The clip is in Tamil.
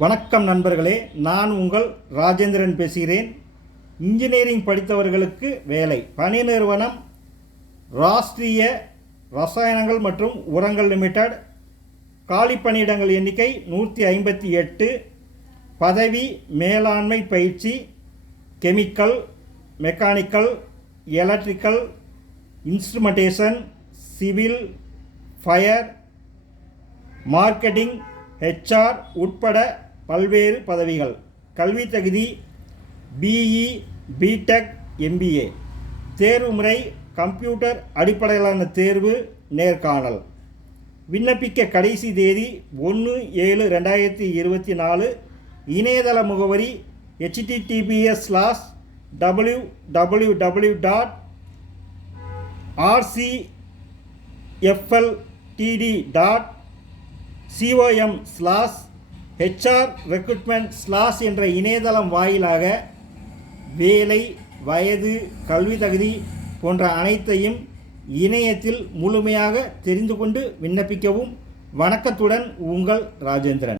வணக்கம் நண்பர்களே, நான் உங்கள் ராஜேந்திரன் பேசுகிறேன். இன்ஜினியரிங் படித்தவர்களுக்கு வேலை. பணி நிறுவனம் ராஷ்டிரிய ரசாயனங்கள் மற்றும் உரங்கள் லிமிடெட். காலி பணியிடங்கள் எண்ணிக்கை 158. பதவி மேலாண்மை பயிற்சி, chemical, mechanical, electrical, instrumentation, civil, fire, marketing, HR உட்பட பல்வேறு பதவிகள். கல்வி தகுதி BE, BTech, MBA. தேர்வு முறை கம்ப்யூட்டர் அடிப்படையிலான தேர்வு, நேர்காணல். விண்ணப்பிக்க கடைசி தேதி 1/7/2024. இணையதள முகவரி https://rcfltd.com/HR-recruitment/ என்ற இணையதளம் வாயிலாக வேலை, வயது, கல்வி தகுதி போன்ற அனைத்தையும் இணையத்தில் முழுமையாக தெரிந்து கொண்டு விண்ணப்பிக்கவும். வணக்கத்துடன் உங்கள் ராஜேந்திரன்.